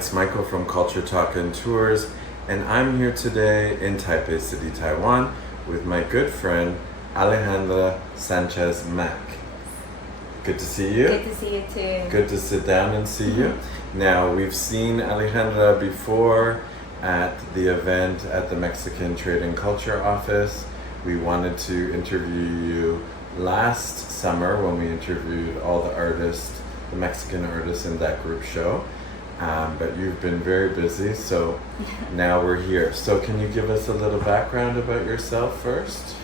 it's Michael from Culture Talk and Tours, and I'm here today in Taipei City, Taiwan, with my good friend Alejandra Sanchez Mack. Good to see you. Good to see you too. Good to sit down and see you. Now, we've seen Alejandra before at the event at the Mexican Trade and Culture Office. We wanted to interview you last summer when we interviewed all the artists, the Mexican artists in that group show. But you've been very busy, so now we're here. So can you give us a little background about yourself first?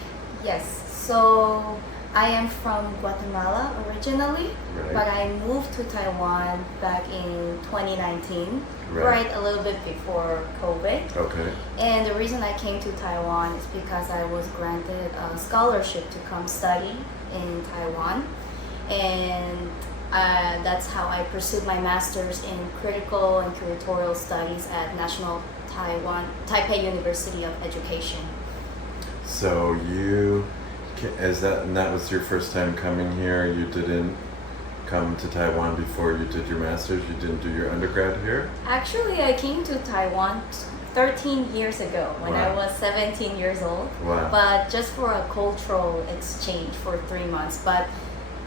Yes, so I am from Guatemala originally, Right. but I moved to Taiwan back in 2019, Right. a little bit before COVID. Okay. And the reason I came to Taiwan is because I was granted a scholarship to come study in Taiwan. And that's how I pursued my master's in critical and curatorial studies at National Taipei University of Education. So and that was your first time coming here? You didn't come to Taiwan before you did your master's? You didn't do your undergrad here? Actually, I came to Taiwan 13 years ago when I Wow. was 17 years old, Wow. but just for a cultural exchange for 3 months. But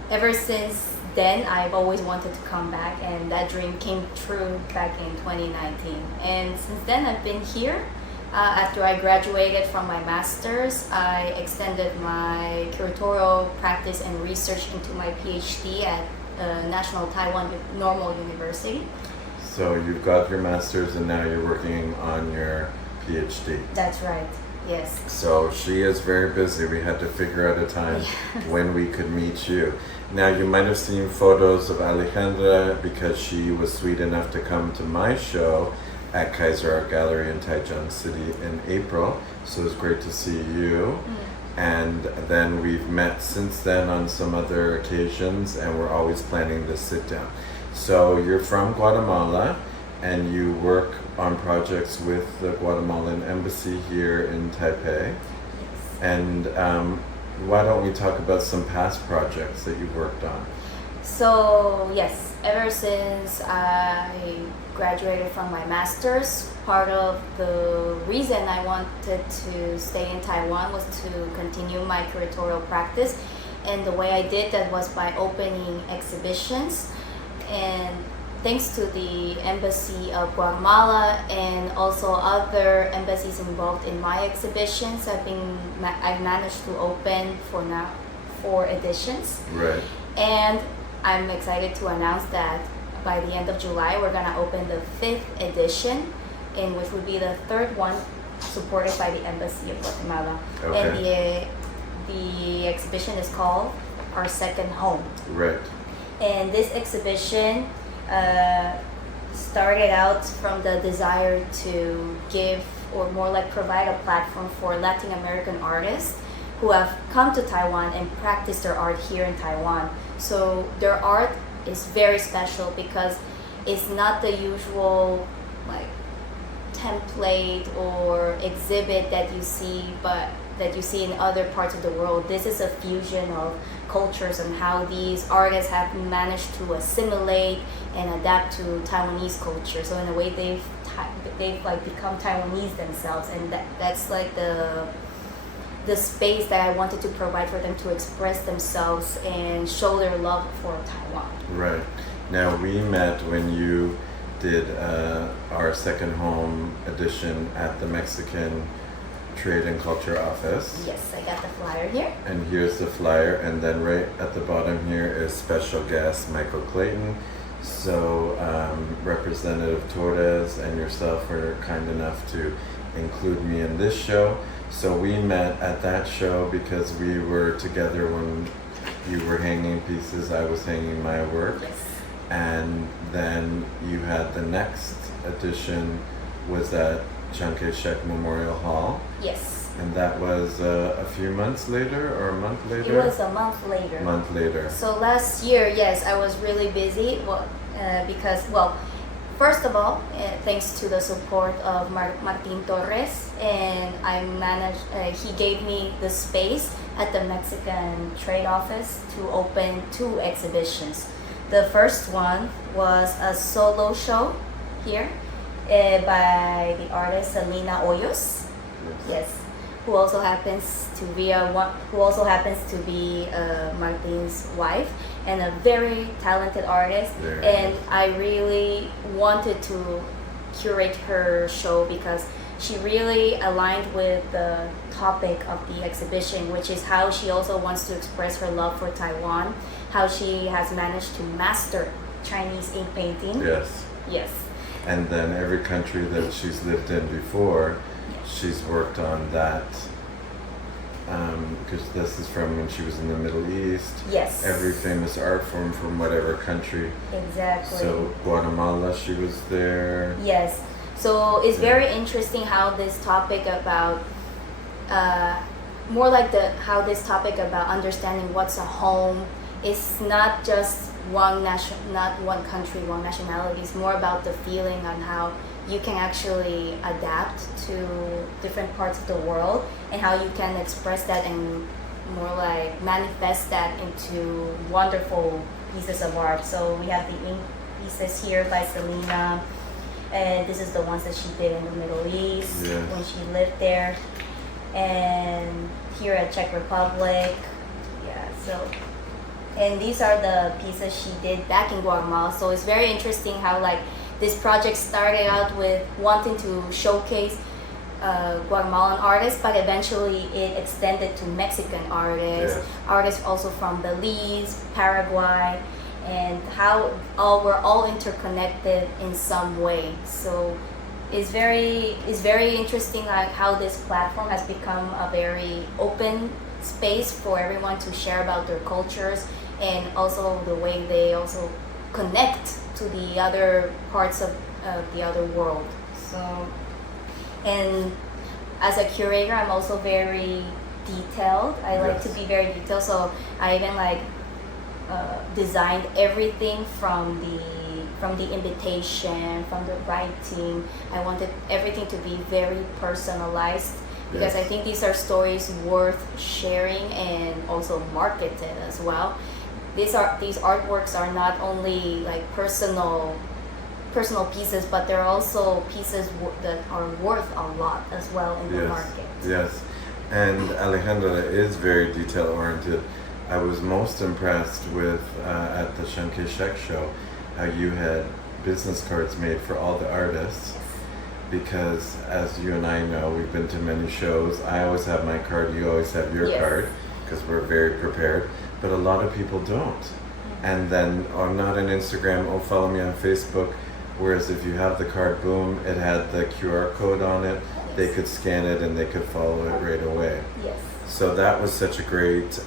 ever since then, I've always wanted to come back, and that dream came true back in 2019. And since then, I've been here. After I graduated from my master's, I extended my curatorial practice and research into my PhD at National Taiwan Normal University. So you've got your master's and now you're working on your PhD. That's right, yes. So she is very busy. We had to figure out a time when we could meet you. Now you might have seen photos of Alejandra because she was sweet enough to come to my show at Kaiser Art Gallery in Taichung City in April. So it's great to see you. And then we've met since then on some other occasions, and we're always planning this sit down. So you're from Guatemala and you work on projects with the Guatemalan embassy here in Taipei. And why don't we talk about some past projects that you've worked on? So yes, ever since I graduated from my master's, part of the reason I wanted to stay in Taiwan was to continue my curatorial practice. And the way I did that was by opening exhibitions. And thanks to the Embassy of Guatemala and also other embassies involved in my exhibitions, I've managed to open for now 4 editions. Right. And I'm excited to announce that by the end of July, we're gonna open the 5th edition, in which would be the 3rd one, supported by the Embassy of Guatemala. Okay. And the exhibition is called Our Second Home. Right. And this exhibition started out from the desire to give, or more like provide, a platform for Latin American artists who have come to Taiwan and practice their art here in Taiwan. So their art is very special because it's not the usual like template or exhibit that you see, but that you see in other parts of the world. This is a fusion of cultures and how these artists have managed to assimilate and adapt to Taiwanese culture. So in a way, they've like become Taiwanese themselves, and that's like the space that I wanted to provide for them to express themselves and show their love for Taiwan. Right. Now we met when you did our Second Home edition at the Mexican Trade and Culture Office. Yes, I got the flyer here. And here's the flyer, and then right at the bottom here is special guest Michael Clayton. So Representative Torres and yourself were kind enough to include me in this show. So we met at that show because we were together when you were hanging pieces, I was hanging my work. Yes. And then you had the next edition was at Chiang Kai-shek Memorial Hall. Yes. And that was a few months later or a month later? It was a month later. A month later. So last year, yes, I was really busy because, first of all, thanks to the support of Martin Torres, and I managed, he gave me the space at the Mexican Trade Office to open 2 exhibitions. The first one was a solo show here by the artist Selena Hoyos. Yes, who also happens to be Martin's wife and a very talented artist. Very and nice. I really wanted to curate her show because she really aligned with the topic of the exhibition, which is how she also wants to express her love for Taiwan, how she has managed to master Chinese ink painting. Yes. Yes. And then every country that she's lived in before, she's worked on that. Because this is from when she was in the Middle East. Yes. Every famous art form from whatever country. Exactly. So Guatemala, she was there. Yes. So it's very interesting how this topic about how this topic about understanding what's a home is not just not one country, one nationality. It's more about the feeling on how you can actually adapt to different parts of the world and how you can express that and more like manifest that into wonderful pieces of art. So we have the ink pieces here by Selena, and this is the ones that she did in the Middle East when she lived there, and here at Czech Republic. And these are the pieces she did back in Guatemala. So it's very interesting how like this project started out with wanting to showcase Guatemalan artists, but eventually it extended to Mexican artists, artists also from Belize, Paraguay, and how we're all interconnected in some way. So it's very interesting like how this platform has become a very open space for everyone to share about their cultures and also the way they also connect to the other parts of the other world. So, and as a curator, I'm also very detailed. I like to be very detailed. So I even like designed everything from the invitation, from the writing. I wanted everything to be very personalized because I think these are stories worth sharing and also marketed as well. These artworks are not only like personal pieces, but they're also pieces that are worth a lot as well in the market. Yes, and Alejandra is very detail oriented. I was most impressed with at the Sanchez show how you had business cards made for all the artists. Because as you and I know, we've been to many shows. I always have my card, you always have your card, because we're very prepared. But a lot of people don't. And then, not on Instagram, follow me on Facebook. Whereas if you have the card, boom, it had the QR code on it. They could scan it and they could follow it right away. Yes. So that was such a great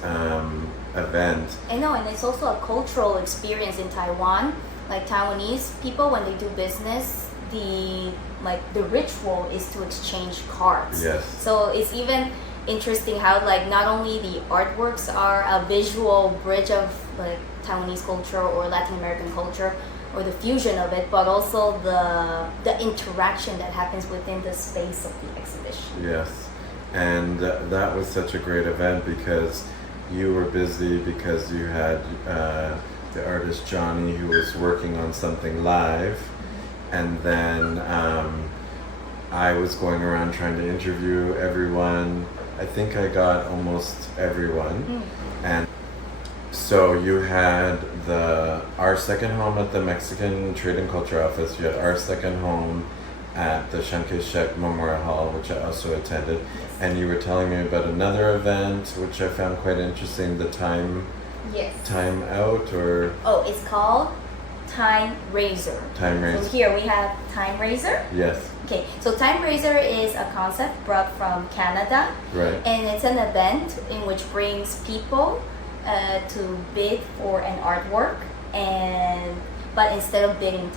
event. I know, and it's also a cultural experience in Taiwan. Like Taiwanese people, when they do business, the ritual is to exchange cards. Yes. So it's even interesting how like not only the artworks are a visual bridge of like Taiwanese culture or Latin American culture or the fusion of it, but also the interaction that happens within the space of the exhibition. Yes, and that was such a great event because you were busy because you had the artist Johnny who was working on something live, and then I was going around trying to interview everyone. I think I got almost everyone. And so you had our second home at the Mexican Trade and Culture Office, you had our second home at the Sanchez Memorial Hall, which I also attended, and you were telling me about another event which I found quite interesting, the Time Out, or... Oh, it's called Time Razor. Time Razor. So here we have Time Razor. Yes. Okay, so Time Razor is a concept brought from Canada. Right. And it's an event in which brings people to bid for an artwork, but instead of bidding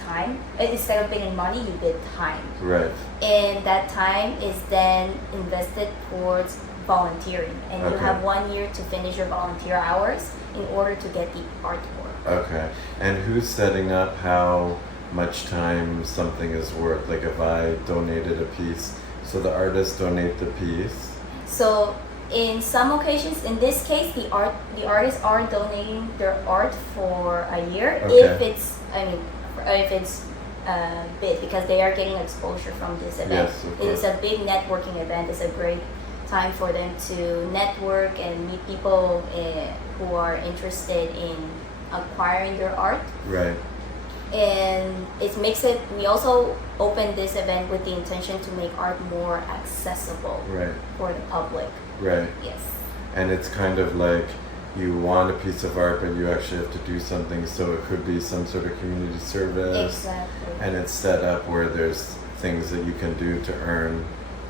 money, you bid time. Right. And that time is then invested towards volunteering, and you have 1 year to finish your volunteer hours in order to get the artwork. Okay. And who's setting up how much time something is worth? Like if I donated a piece, so the artists donate the piece. So in some occasions, in this case, the artists are donating their art for a year. Okay. If it's bit because they are getting exposure from this event. Yes, of It is course. a big networking event. It's a great time for them to network and meet people who are interested in acquiring your art. Right. And it makes it, we also opened this event with the intention to make art more accessible Right. for the public. Right. Yes. And it's kind of like you want a piece of art, but you actually have to do something. So it could be some sort of community service. Exactly. And it's set up where there's things that you can do to earn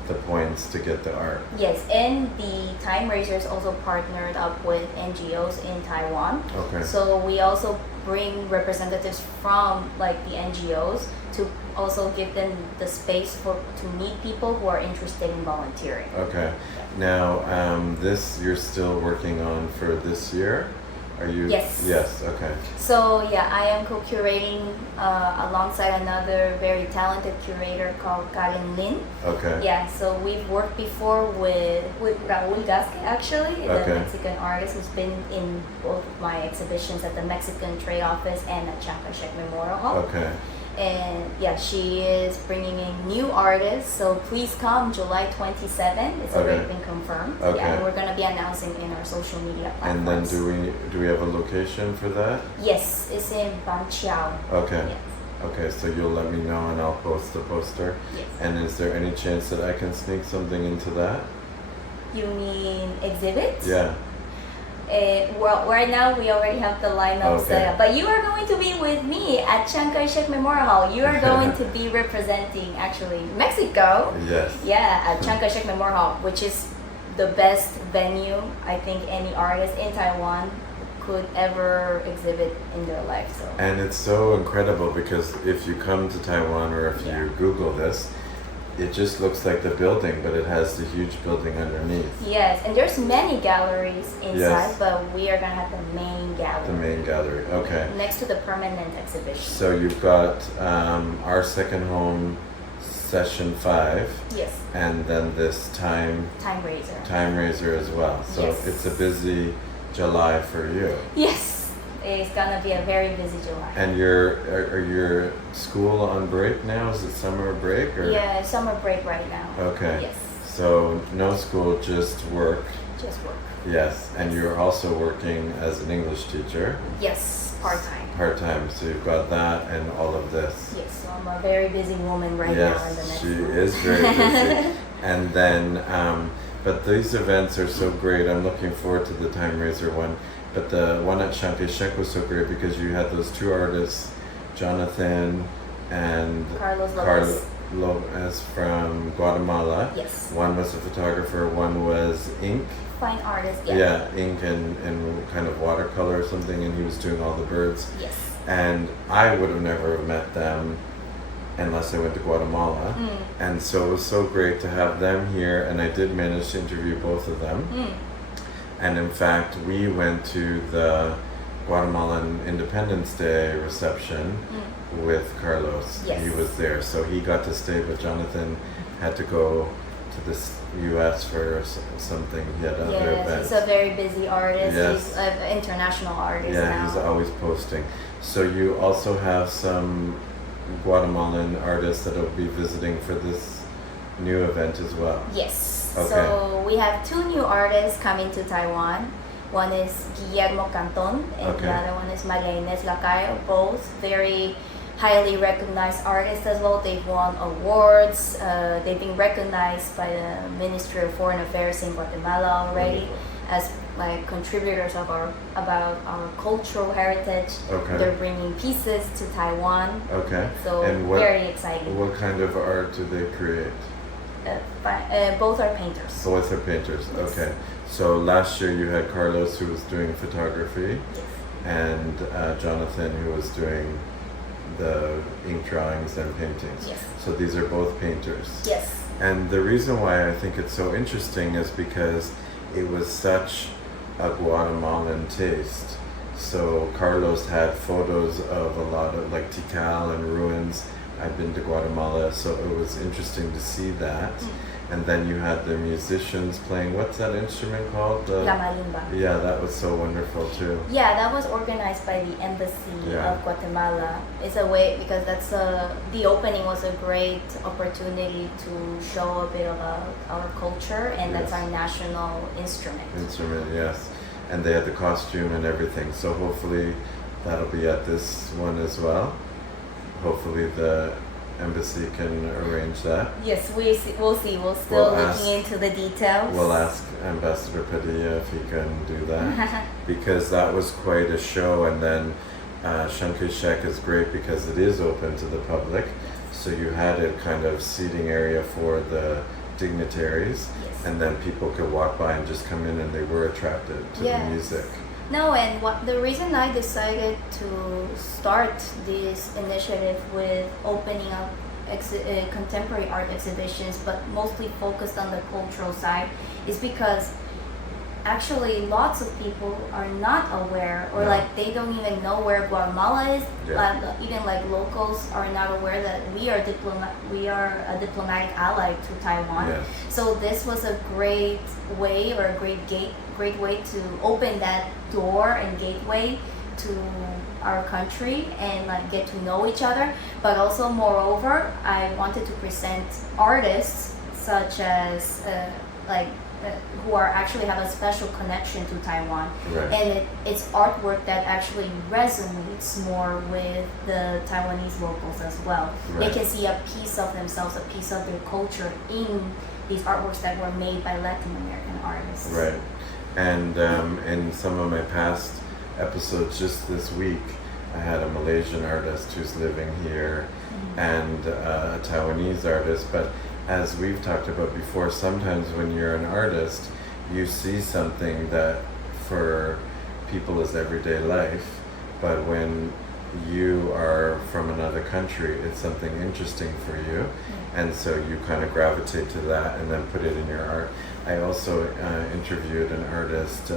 the points to get the art. Yes, and the Time Raisers also partnered up with NGOs in Taiwan. Okay. So we also bring representatives from like the NGOs to also give them the space to meet people who are interested in volunteering. Okay. Now, this you're still working on for this year? Are you? Yes. Yes. Okay. So yeah, I am co-curating alongside another very talented curator called Karen Lin. Okay. Yeah, so we've worked before with Raúl Gasque actually, the Okay. Mexican artist who's been in both of my exhibitions at the Mexican Trade Office and at Chiang Kai-shek Memorial Hall. Okay. And yeah, she is bringing in new artists, so please come July 27. It's already Okay. been confirmed. Okay. Yeah, and we're gonna be announcing in our social media And platforms. then do we have a location for that? Yes, it's in Banqiao. Okay. Yes. Okay, so you'll let me know and I'll post the poster. Yes. And is there any chance that I can sneak something into that? You mean exhibit? Yeah. Well, right now we already have the lineup Okay. set up, but you are going to be with me at Chiang Kai-shek Memorial Hall. You are going to be representing actually Mexico. Yes. Yeah, at Chiang Kai-shek Memorial Hall, which is the best venue I think any artist in Taiwan could ever exhibit in their life. So. And it's so incredible because if you come to Taiwan or if Yeah. you Google this, it just looks like the building, but it has the huge building underneath. Yes, and there's many galleries inside, Yes. but we are gonna have the main gallery. The main gallery. Okay. Next to the permanent exhibition. So you've got Our Second Home Session 5 Yes, and then this Time Raiser as well. So Yes. it's a busy July for you. Yes, it's gonna be a very busy July. And are your school on break now? Is it summer break or? Yeah, summer break right now. Okay. Yes, So no school, just work. just work. Yes, and you're also working as an English teacher, Yes, part time. part-time. So you've got that and all of this. Yes, so I'm a very busy woman right now in the Yes, next she month. is very busy. And then, but these events are so great. I'm looking forward to the Time Raiser one. But the one at Chiang Kai-shek was so great because you had those two artists, Jonathan and Carlos Lopez. Carlos Lopez from Guatemala. Yes, One was a photographer, one was ink. fine artist. Yeah, ink and kind of watercolor or something, and he was doing all the birds. Yes. And I would have never met them unless I went to Guatemala. Mm. And so it was so great to have them here, and I did manage to interview both of them. Mm. And in fact, we went to the Guatemalan Independence Day reception with Carlos. Yes. He was there, so he got to stay, but Jonathan had to go to the U.S. for something. He had other Yes, events. he's a very busy artist. Yes. He's an international artist Yeah, now. he's always posting. So you also have some Guatemalan artists that will be visiting for this new event as well. Yes. Okay. So we have two new artists coming to Taiwan. One is Guillermo Canton and Okay. the other one is Maria Inés Lacayo. Both very highly recognized artists as well. They've won awards. They've been recognized by the Ministry of Foreign Affairs in Guatemala already as like contributors of about our cultural heritage. Okay. They're bringing pieces to Taiwan. Okay. So And what- very exciting. What kind of art do they create? Both are painters. Both are painters. Yes. Okay. So last year you had Carlos who was doing photography, Yes. and Jonathan who was doing the ink drawings and paintings. Yes. So these are both painters. Yes. And the reason why I think it's so interesting is because it was such a Guatemalan taste. So Carlos had photos of a lot of like Tikal and ruins. I've been to Guatemala, so it was interesting to see that. and then you had the musicians playing. What's that instrument called? La marimba. Yeah, that was so wonderful too. Yeah, that was organized by the Embassy of Guatemala. It's a way, because the opening was a great opportunity to show a bit about our culture, and that's our national instrument. Yes. And they had the costume and everything. So hopefully that'll be at this one as well. Hopefully the embassy can arrange that. Yes, we'll see. We're still looking into the details. We'll ask Ambassador Padilla if he can do that. Because that was quite a show. And then Shanghai Shek is great because it is open to the public. So you had a kind of seating area for the dignitaries. Yes. And then people could walk by and just come in, and they were attracted to the music. No, and the reason I decided to start this initiative with opening up contemporary art exhibitions, but mostly focused on the cultural side, is because actually lots of people are not aware, or like they don't even know where Guatemala is. Even like locals are not aware that we are a diplomatic ally to Taiwan. Yes. So this was a great way, or a great way to open that door and gateway to our country and like get to know each other. But also, moreover, I wanted to present artists such as who actually have a special connection to Taiwan, and it's artwork that actually resonates more with the Taiwanese locals as well. They can see a piece of themselves, a piece of their culture in these artworks that were made by Latin American artists. Right. And in some of my past episodes, just this week, I had a Malaysian artist who's living here, and a Taiwanese artist. But as we've talked about before, sometimes when you're an artist, you see something that for people is everyday life, but when you are from another country, it's something interesting for you, and so you kind of gravitate to that and then put it in your art. I also interviewed an artist,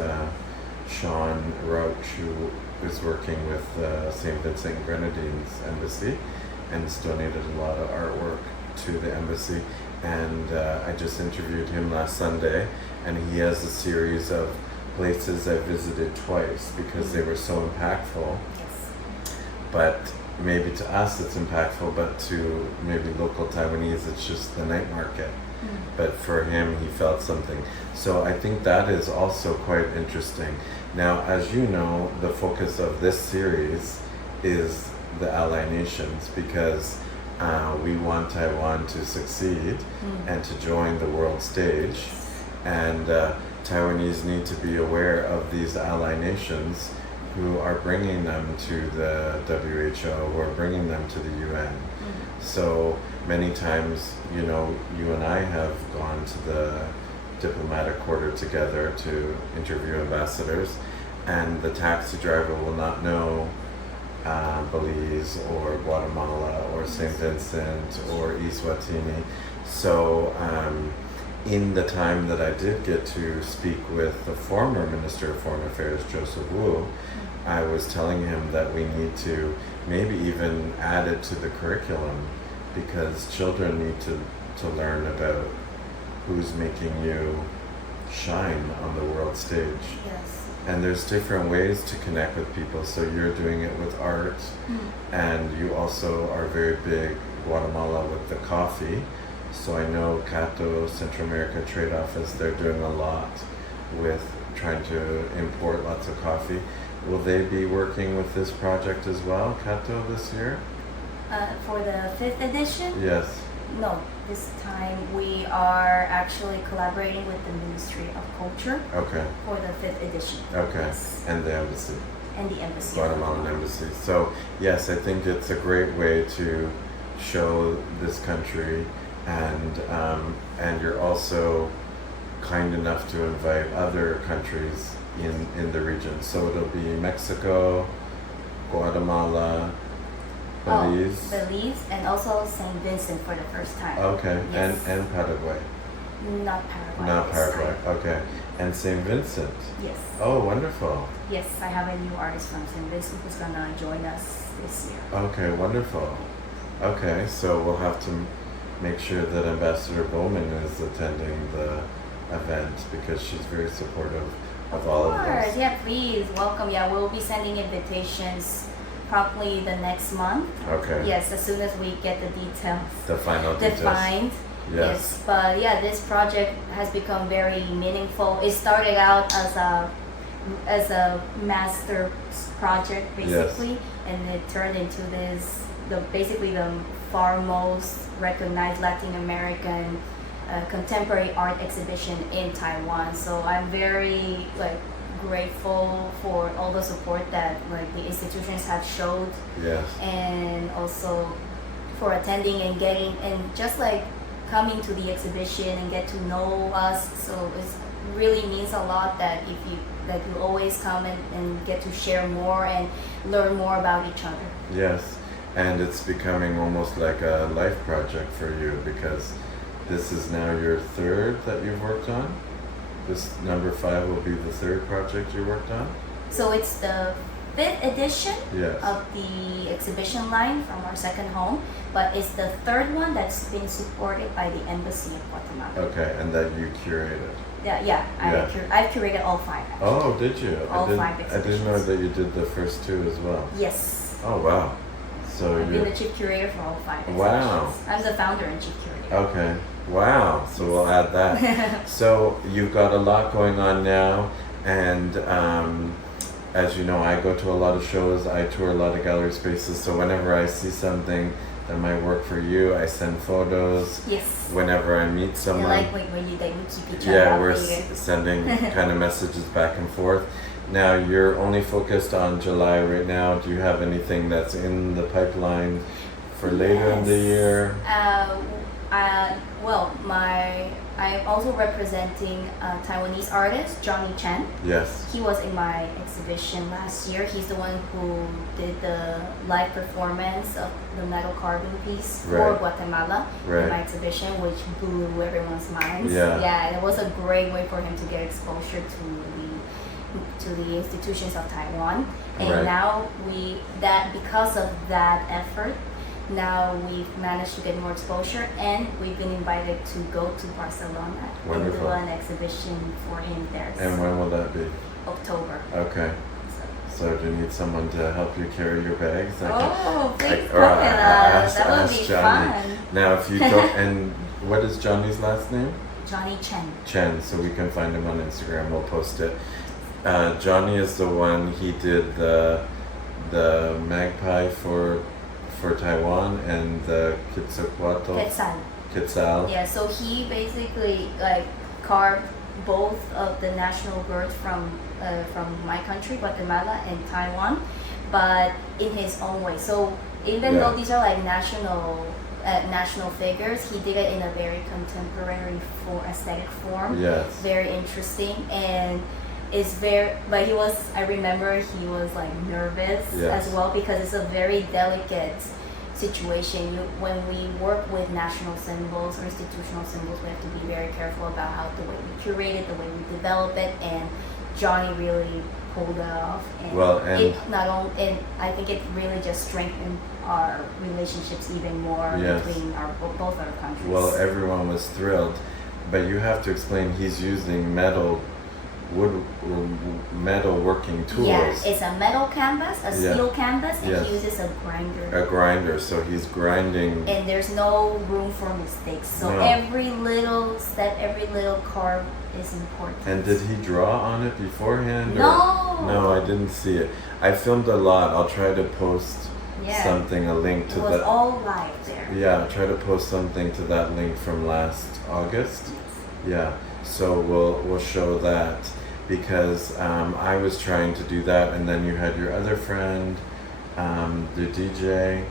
Sean Roach, who is working with St. Vincent and Grenadines Embassy, and has donated a lot of artwork to the embassy. And I just interviewed him last Sunday, and he has a series of places I visited twice because they were so impactful. Yes. But maybe to us it's impactful, but to maybe local Taiwanese it's just the night market. But for him, he felt something. So I think that is also quite interesting. Now, as you know, the focus of this series is the ally nations, because we want Taiwan to succeed and to join the world stage. And Taiwanese need to be aware of these ally nations who are bringing them to the WHO, who are bringing them to the UN. So many times, you know, you and I have gone to the diplomatic quarter together to interview ambassadors, and the taxi driver will not know Belize or Guatemala or St. Vincent or Eswatini. So in the time that I did get to speak with the former Minister of Foreign Affairs, Joseph Wu, I was telling him that we need to maybe even add it to the curriculum, because children need to learn about who's making you shine on the world stage. Yes. And there's different ways to connect with people. So you're doing it with art, and you also are very big Guatemala with the coffee. So I know Cato, Central America Trade Office, they're doing a lot with trying to import lots of coffee. Will they be working with this project as well, Cato, this year? For the 5th edition? Yes. No, this time we are actually collaborating with the Ministry of Culture. Okay. For the 5th edition. Okay. Yes. And the embassy. And the embassy. Guatemalan embassy. So yes, I think it's a great way to show this country, and you're also kind enough to invite other countries in the region. So it'll be Mexico, Guatemala, Belize. Belize, and also St. Vincent for the first time. Okay, Yes. and Paraguay. Not Paraguay. Not this Paraguay. time. Okay, and St. Vincent. Yes. Oh, wonderful. Yes, I have a new artist from St. Vincent who's gonna join us this year. Okay, wonderful. Okay, so we'll have to make sure that Ambassador Bowman is attending the event because she's very supportive of all of this. Yeah, please welcome. Yeah, we'll be sending invitations probably the next month. Okay. Yes, as soon as we get the details The final details. defined. Yes. But yeah, this project has become very meaningful. It started out as a master project basically, and it turned into basically the far most recognized Latin American contemporary art exhibition in Taiwan. So I'm very grateful for all the support that the institutions have showed. Yes. And also for attending and getting and just coming to the exhibition and get to know us. So it really means a lot that if you always come and get to share more and learn more about each other. Yes, and it's becoming almost like a life project for you because this is now your third that you've worked on. This number 5 will be the third project you worked on. So it's the 5th edition Yes. of the exhibition line from our second home, but it's the third one that's been supported by the Embassy of Guatemala. Okay, and that you curated. Yeah. I've curated all 5. Actually. Oh, did you? All 5 I didn't know exhibitions. that you did the first 2 as well. Yes. Oh, wow. So I've you're been the chief curator for all 5 exhibitions. Wow. I'm the founder and chief curator. okay. Wow. So we'll add that. So you've got a lot going on now, and as you know, I go to a lot of shows. I tour a lot of gallery spaces. So whenever I see something that might work for you, I send photos. Yes. Whenever I meet someone. When you keep each other We're updated. sending kind of messages back and forth. Now you're only focused on July right now. Do you have anything that's in the pipeline for later in the year? I'm also representing a Taiwanese artist, Johnny Chen. Yes. He was in my exhibition last year. He's the one who did the live performance of the metal carving piece for Right. Guatemala Right. in my exhibition, which blew everyone's minds. Yeah. And it was a great way for him to get exposure to the institutions of Taiwan. And Right. now because of that effort, now we've managed to get more exposure, and we've been invited to go to Barcelona Wonderful. and do an exhibition for him there. And when will that be? October. Okay. So do you need someone to help you carry your bags? Please or come with us. ask- That would ask be Johnny. fun. Now, if you don't, and what is Johnny's last name? Johnny Chen. Chen, so we can find him on Instagram. We'll post it. Johnny is the one, he did the magpie for Taiwan and the Quetzal. Yeah, so he basically carved both of the national birds from my country, Guatemala, and Taiwan, but in his own way. So even though these are national figures, he did it in a very contemporary aesthetic form. Yes. Very interesting, and but I remember he was nervous Yes. as well, because it's a very delicate situation. When we work with national symbols or institutional symbols, we have to be very careful about the way we curate it, the way we develop it, and Johnny really pulled it off. And I think it really just strengthened our relationships even more Yes. between both our countries. Well, everyone was thrilled, but you have to explain he's using metal working tools. Yeah, it's a metal canvas, a steel canvas, and Yes. he uses a grinder. A grinder, so he's grinding. And there's no room for mistakes. So No. every little step, every little carve is important. And did he draw on it beforehand? No. No, I didn't see it. I filmed a lot. I'll try to post a link to it was that. all live there. Yeah, I'll try to post something to that link from last August. Yeah, so we'll show that, because I was trying to do that, and then you had your other friend, the DJ.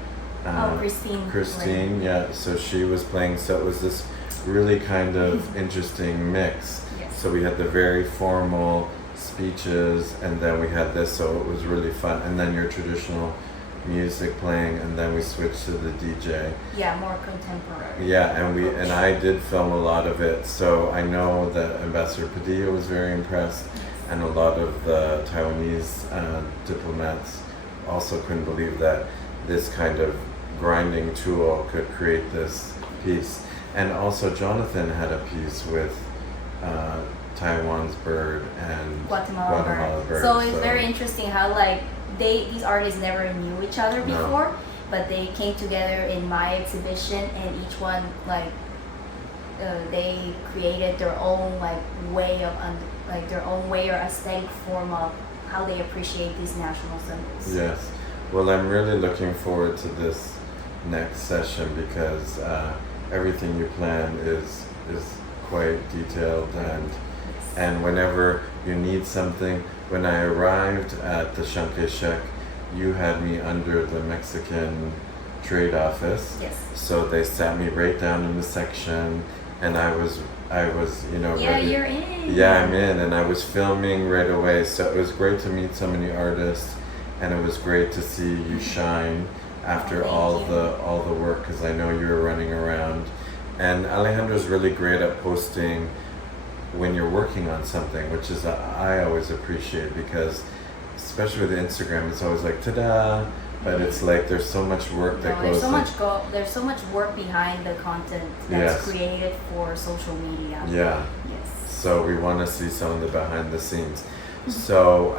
Christine. Christine, yeah. So she was playing. So it was this really kind of interesting mix. Yes. So we had the very formal speeches, and then we had this. So it was really fun. And then your traditional music playing, and then we switched to the DJ. Yeah, more contemporary. Yeah, and I did film a lot of it. So I know that Ambassador Padilla was very impressed, and a lot of the Taiwanese diplomats also couldn't believe that this kind of grinding tool could create this piece. And also Jonathan had a piece with Taiwan's bird and Guatemala bird. So it's very interesting how like these artists never knew each other before, but they came together in my exhibition, and each one like they created their own like way of their own way or aesthetic form of how they appreciate these national symbols. Yes. Well, I'm really looking forward to this next session because everything you plan is quite detailed, and whenever you need something. When I arrived at the Sanchez, you had me under the Mexican trade office. Yes. So they sat me right down in the section, and I was ready. You're in. Yeah, I'm in, and I was filming right away. So it was great to meet so many artists, and it was great to see you shine after all the work, because I know you were running around. And Alejandra's really great at posting when you're working on something, which is I always appreciate, because especially with Instagram, it's always like ta-da, but it's like there's so much work that goes. There's so much work behind the content that's created for social media. Yeah. Yes. So we want to see some of the behind the scenes. So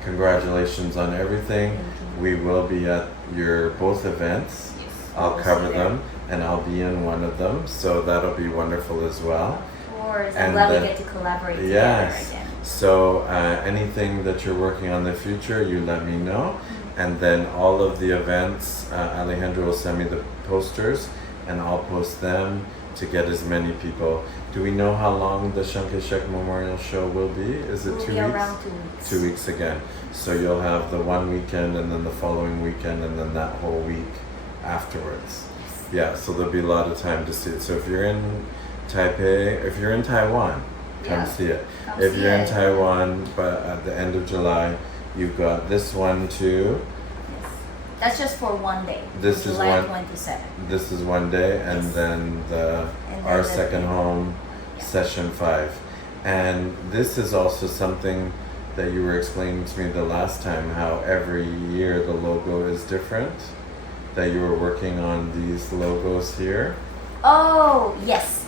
congratulations on everything. We will be at your both events. Yes. I'll cover them, and I'll be in one of them, so that'll be wonderful as well. I'm glad we get to collaborate together again. So anything that you're working on in the future, you let me know. And then all of the events, Alejandra will send me the posters, and I'll post them to get as many people. Do we know how long the Sanchez Memorial Show will be? Is it 2 weeks? Around 2 weeks. 2 weeks again. So you'll have the one weekend, and then the following weekend, and then that whole week afterwards. Yes. Yeah, so there'll be a lot of time to see it. So if you're in Taipei, if you're in Taiwan, come see it. If you're in Taiwan, but at the end of July, you've got this one too. Yes. That's just for one day. This is July 27. This is one day, and then our second home, session 5. And this is also something that you were explaining to me the last time, how every year the logo is different. That you were working on these logos here. Oh, yes.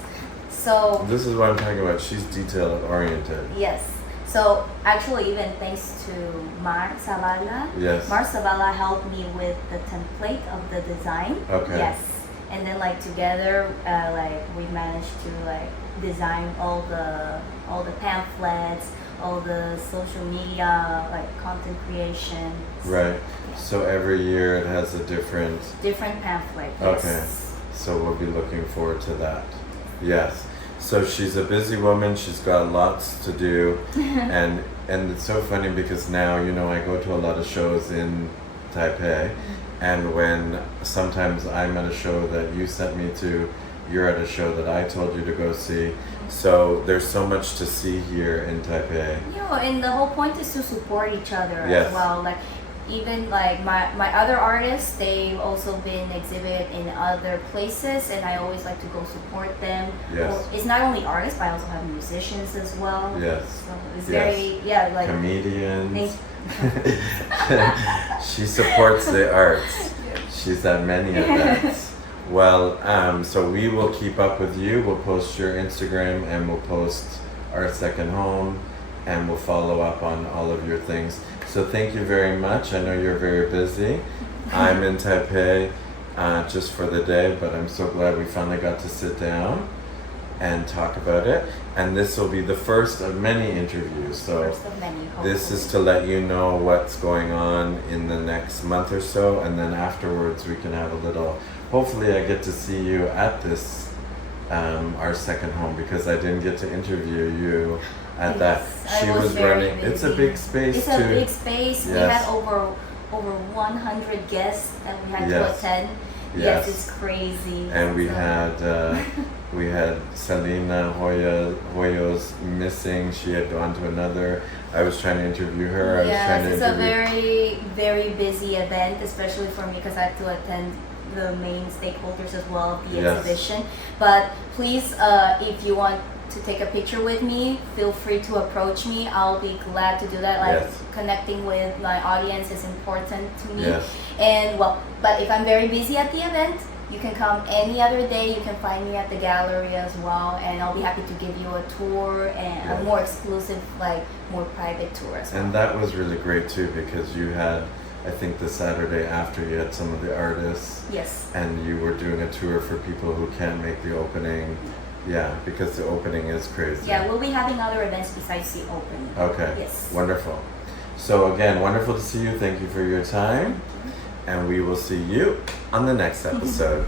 So this is what I'm talking about. She's detail oriented. Yes. So actually, even thanks to Mack Yes. Mack helped me with the template of the design. Okay. Yes. And then like together, we managed to like design all the pamphlets, all the social media content creation. Right. So every year it has a different pamphlet. Yes. Okay. So we'll be looking forward to that. Yes. So she's a busy woman. She's got lots to do, and it's so funny because now I go to a lot of shows in Taipei, and when sometimes I'm at a show that you sent me to, you're at a show that I told you to go see. So there's so much to see here in Taipei. And the whole point is to support each other Yes. as well. Like even like my other artists, they've also been exhibited in other places, and I always like to go support them. Yes. Well, it's not only artists, but I also have musicians as well. Yes. So it's very comedians. She supports the arts. She's at many events. Well, so we will keep up with you. We'll post your Instagram, and we'll post our second home, and we'll follow up on all of your things. So thank you very much. I know you're very busy. I'm in Taipei just for the day, but I'm so glad we finally got to sit down and talk about it. And this will be the first of many interviews. So first of many, this is to let you know what's going on in the next month or so, and then afterwards we can have a little. Hopefully I get to see you at this, our second home, because I didn't get to interview you at that. She was running. Busy. It's a big space It's too. a big space. Yes. We had over 100 guests that we had to attend. Yes, it's crazy. And we had Selena Hoyos missing. She had gone to another. I was trying to interview her. It's a very, very busy event, especially for me because I have to attend the main stakeholders as well of the exhibition. But please, if you want to take a picture with me, feel free to approach me. I'll be glad to do that. Connecting with my audience is important to me. And but if I'm very busy at the event, You can come any other day. You can find me at the gallery as well, and I'll be happy to give you a tour and a more exclusive, like more private tour as well. And that was really great too, because you had, I think the Saturday after, you had some of the artists. Yes. And you were doing a tour for people who can't make the opening. Yeah, because the opening is crazy. Yeah, we'll be having other events besides the opening. Okay. Yes. Wonderful. So again, wonderful to see you. Thank you for your time. And we will see you on the next episode.